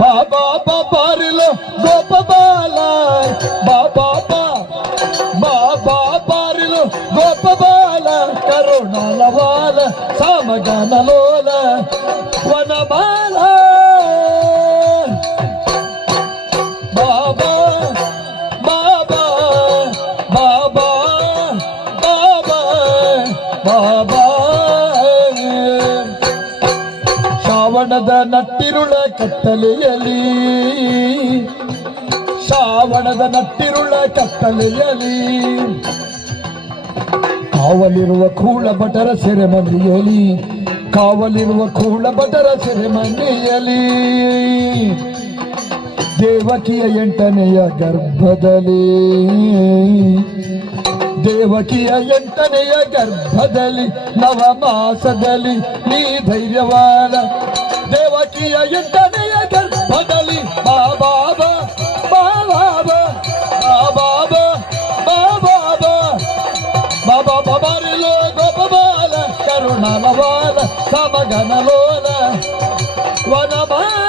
ಬಾಬಾ ಬಾರಿಲು ಗೋಪ ಬಾಲ ಬಾಬಾ ಬಾಬಾ ಬಾರಿಲು ಗೋಪ ಬಾಲ ಕರುಣಾಲ ಬಾಲ ಸಮಗನ ಲೋಲ ವನಮಾಲ ಬಾಬಾ ಬಾಬಾ ಬಾಬಾ ಬಾಬಾ ಬಾಬಾ ಶ್ರಾವಣದ ನಟ್ಟಿರುಳ ಕತ್ತಲೆಯಲಿ ಶ್ರಾವಣದ ನಟ್ಟಿರುಳ ಕತ್ತಲೆಯಲಿ ಕಾವಲಿರುವ ಕೂಳ ಭಟರ ಸೆರೆಮನೆಯಲಿ ಕಾವಲಿರುವ ಕೂಳ ಭಟರ ಸೆರೆಮನೆಯಲಿ ದೇವಕಿಯ 8ನೆಯ ಗರ್ಭದಲ್ಲಿ ದೇವಕಿಯ 8ನೆಯ ಗರ್ಭದಲ್ಲಿ ನವಮಾಸದಲ್ಲಿ ನೀ ಧೈರ್ಯವಾದ ದೇವಕಿಯ 8ನೆಯ ಗರ್ಭದಲ್ಲಿ ಬಾಬಾ ಬಾಬಾ ಬಾಬಾ ಬಾಬಾ ಬಾಬಾ ಬಾಬಾರಿಲೋ ಗೋಪಬಾಲ ಕರುಣಾಲ ಬಾಲ ಸಮಗನ ಲೋಲ ವನಬಾಲ